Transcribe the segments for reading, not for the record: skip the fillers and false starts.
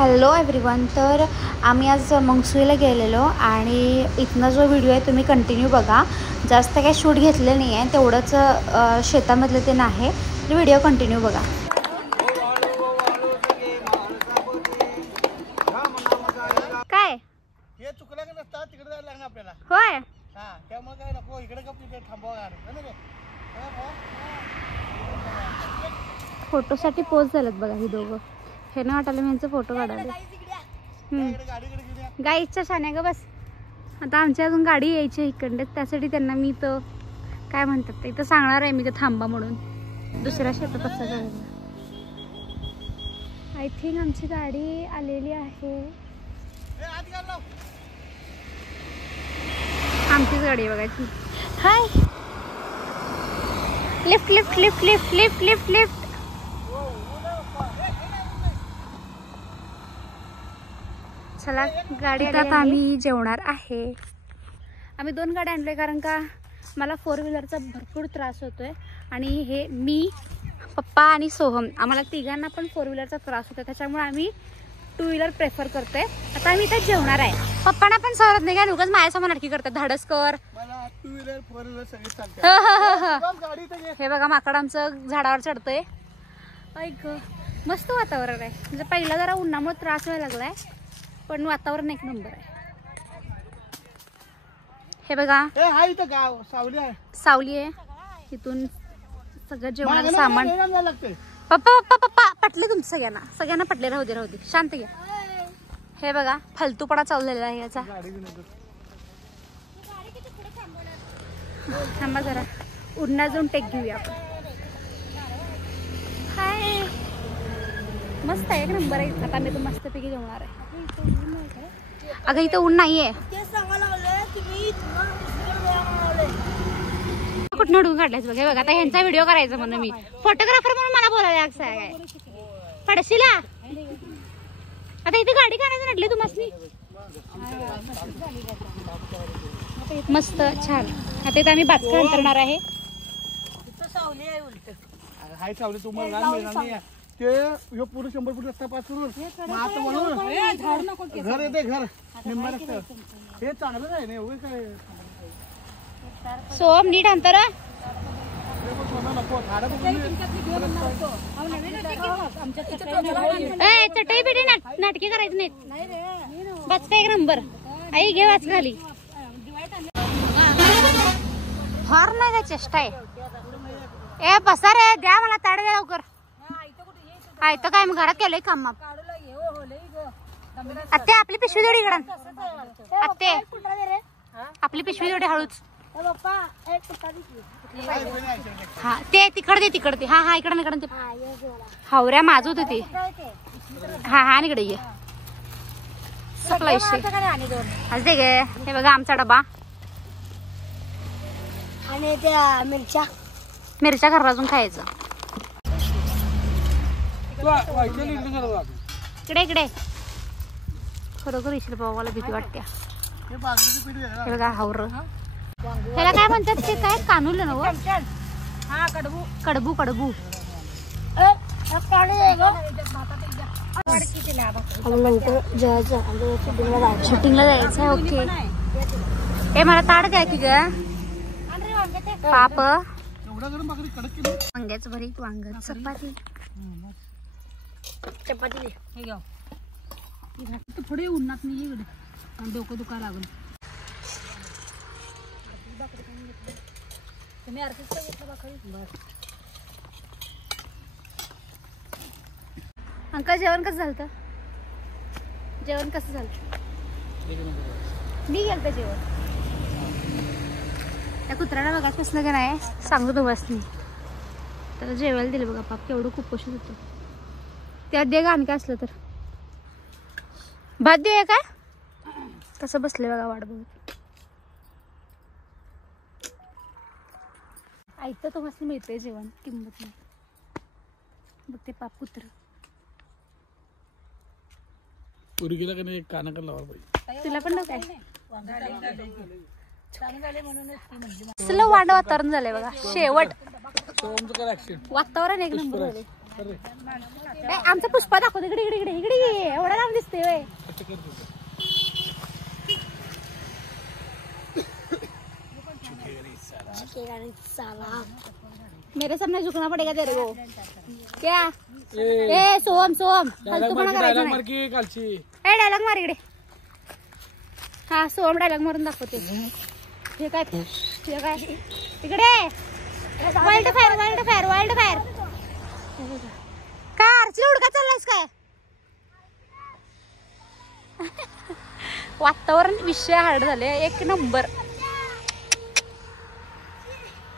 Hello everyone. तर आम्ही आज मंगसुरीला गेलेलो आणि इथनं जो व्हिडिओ आहे तुम्ही कंटिन्यू बघा. जास्त काही शूट घेतलं नाही आहे, तेवढंच शेतामधलं ते नाही. तर व्हिडिओ कंटिन्यू बघा. काय हे चुकलं का नसता तिकडे जायला लागणार आपल्याला. होय, हा त्यामुळे काय नको इकडे गप तिकडे थांबवा. फोटोसाठी पोज झालेत बघा ही दोघं. हे ना वाटायला मी यांचा फोटो काढायला. गाईच्या शाण्या ग बस. आता आमची अजून गाडी यायची इकडे, त्यासाठी त्यांना मी तर काय म्हणतात इथं सांगणार आहे मी ते थांबा म्हणून. दुसऱ्या शेतात असं करायला. आय थिंक आमची गाडी आलेली आहे. आमचीच गाडी आहे बघायची. Hi, lift lift lift lift lift lift lift. चला गाडी आता आम्ही जेवणार आहे. आम्ही 2 गाड्या आणलोय कारण का मला 4 व्हीलरचा भरपूर त्रास होतोय आणि हे मी पप्पा आणि सोहम आम्हाला तिघांना पण 4 व्हीलरचा त्रास होतो, त्याच्यामुळे आम्ही 2 व्हीलर प्रेफर करतोय. आता आम्ही इथे जेवणार आहे. पप्पांना पण सहरत नाही का, उगाच माझ्यासमोर नाटकी करतात धाडस कर. हे बघा माकड आमचं झाडावर चढतंय. ऐक मस्त वातावरण आहे. म्हणजे पहिला जरा उन्हामुळे त्रास व्हायला लागलाय, पण वातावरण एक नंबर आहे. हे बघा सावली आहे. इथून सगळं जेवणाचं सामान. पप्पा पप्पा पप्पा पटले तुमचं सगळ्यांना पटले. राहू दे शांत घ्या. हे बघा फालतूपणा चाललेला आहे याचा. थांबा जरा उन्हात जाऊन टेक घेऊया आपण. हाय मस्त आहे, एक नंबर आहे. आता मी तर मस्तपैकी जेवणार आहे. अगं इथं ऊन नाहीये. कुठं उडून काढलायच बघ. हे बघा आता ह्यांचा व्हिडिओ करायचा म्हणून मी फोटोग्राफर म्हणून मला बोलायला काय पडशीला. आता इथे गाडी काढायचं नटली तुम्हाला मस्त छान. आता इथे आम्ही बाचका अंतरणार आहे. हाय सावली तुम्हाला मिळणार नाही. ते पूर्ण 100 फूट रस्ता पास करून घर येते. घर निम्मा रस्ता हे चांगलं आहे ना. एवढं काय सोम नीट अंतर. चटई बिटी नाटकी करायचं नाहीत. बचका एक नंबर. आई घे वाच खाली. हॉर्न नाही का चेष्टा आहे. ए बसा रे, द्या मला ताड द्या लवकर. आहे तर काय मी घरात केलंय काम. आत्ते आपली पिशवी जोडी इकडं. आत्ते आपली पिशवी जोडी हळूच. हा ते तिकडे हा हा इकडे ते हावऱ्या माझ होते ते. हा हा इकडे ये सगळा विषय आज दे गे. हे बघा आमचा डबा आणि त्या मिरच्या घरात अजून खायचं. इकडे खरोखर इशील बाबा मला भीती वाटते. हे बघा हावर ह्याला काय म्हणतात ते काय कानूल ना. कडबू कडबू शूटिंगला जायचं. ओके ए मला ताड द्या की ग. पाप वांग्याचं भरीत, वांग चपाती पुढे उन्हात नाही इकडे डोकं दुखा लागून. अंकल जेवण कसं झालं? मी गेलं जेवण. त्या कुत्र्याला बघा कसलं का नाही सांगतो तो बस नाही. त्याला जेवायला दिलं बघा. पाप केवढं कुपोषित होतं. त्यात दे गाण काय असलं तर भात देऊया काय. कसं बसले बघा वाट बघत. ऐकतं तो मस्त मिळतंय जेवण, किंमत नाही. बघ ते पाप कुत्र. तुला पण काय चला वांड वातावरण झालंय बघा. शेवट वातावरण एक नंबर झाले. आमचा पुष्पा दाखवतो. इकडे इकडे इकडे इकडे एवढा लांब असते वे मेरे सामने झुकना पड़ेगा तेरे को क्या ए सोम सोम फालतूपणा करायचा नाही ए डायलॉग मार इकडे हा सोम डायलॉग मारून दाखवते हे काय इकडे वाईल्ड फायर काय आरची उडका चाललायस काय वातावरण विषय हार्ड झाले एक नंबर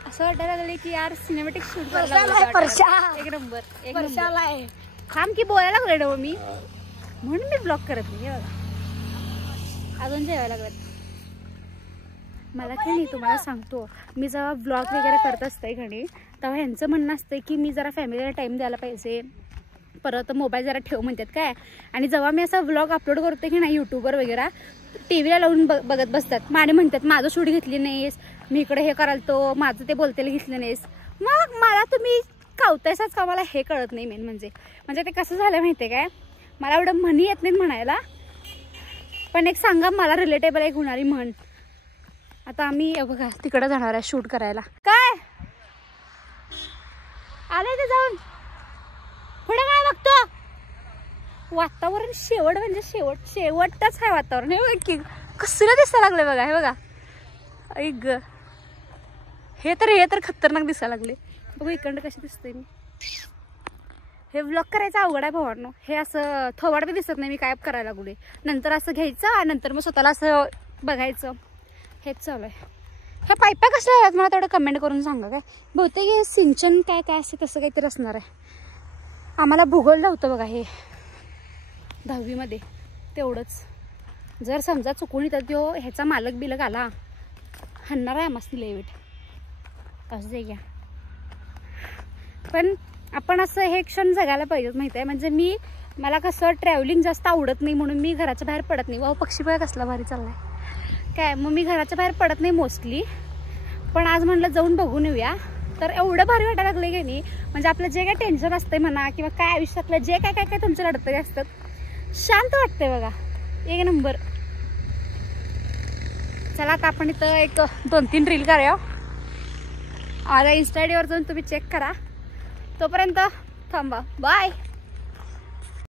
असं वाटायला लागले की यार सिनेमॅटिक शूट करायला एक नंबर थांब की बोलायला लागले ना मी म्हणून मी ब्लॉग करत नाही बघा अजून जेवायला लागत मला काही नाही तुम्हाला सांगतो मी जेव्हा ब्लॉग वगैरे करत असते घरी तेव्हा ह्यांचं म्हणणं असतं की मी जरा फॅमिलीला टाईम द्यायला पाहिजे परत मोबाईल जरा ठेव म्हणतात काय आणि जेव्हा मी असा व्लॉग अपलोड करते की नाही यूट्यूबवर वगैरे टीव्हीला लावून बघत बसतात माने म्हणतात माझं शूट घेतली नाहीस मी इकडे हे कराल तो माझं ते बोलतेला घेतलं नाहीस मग मला तुम्ही कावतायसाच का मला हे कळत नाही मेन म्हणजे ते कसं झालं माहिती आहे काय मला एवढं म्हणी येत नाहीत म्हणायला पण एक सांगा मला रिलेटेबल एक होणारी म्हण आता आम्ही बघा तिकडे जाणार आहे शूट करायला काय आलंय ते जाऊन पुढे काय बघतो वातावरण शेवट म्हणजे शेवटच आहे वातावरण हे बघ की कसलं दिसायला लागले बघा हे बघा ऐक हे तर खतरनाक दिसायला लागले बघू इकडं कशी दिसतंय मी हे व्लॉग करायचं अवघड आहे भावांनो हे असं थोबाड बी दिसत नाही मी काय करायला लागले नंतर असं घ्यायचं आणि नंतर मग स्वतःला असं बघायचं हेच चालू आहे ह्या पाईपा कसल्या आहेत मला तेवढं कमेंट करून सांगा काय बहुतेक हे सिंचन काय असते तसं काहीतरी असणार आहे आम्हाला भूगोल नव्हतं बघा हे 10वी मध्ये तेवढंच जर समजा चुकून येतात तो ह्याचा मालक बिलक आला हाणणार आहे आम्हाला लेवीट असं दे घ्या पण आपण असं हे क्षण जगायला पाहिजेत माहिती आहे म्हणजे मला कसं ट्रॅव्हलिंग जास्त आवडत नाही म्हणून मी घराच्या बाहेर पडत नाही वा पक्षी बघा कसला भारी चाललाय काय मग मी घराच्या बाहेर पडत नाही मोस्टली पण आज म्हणलं जाऊन बघून येऊया तर एवढं भारी वाटायला लागले की नाही म्हणजे आपलं जे काय टेन्शन असतंय म्हणा किंवा काय आयुष्यातलं जे काय तुमच्या लढतरी असतात शांत वाटतंय बघा एक नंबर चला आता आपण इथं एक 2-3 रील करूया माझ्या इन्स्टा आयडीवर जाऊन तुम्ही चेक करा तोपर्यंत थांबा बाय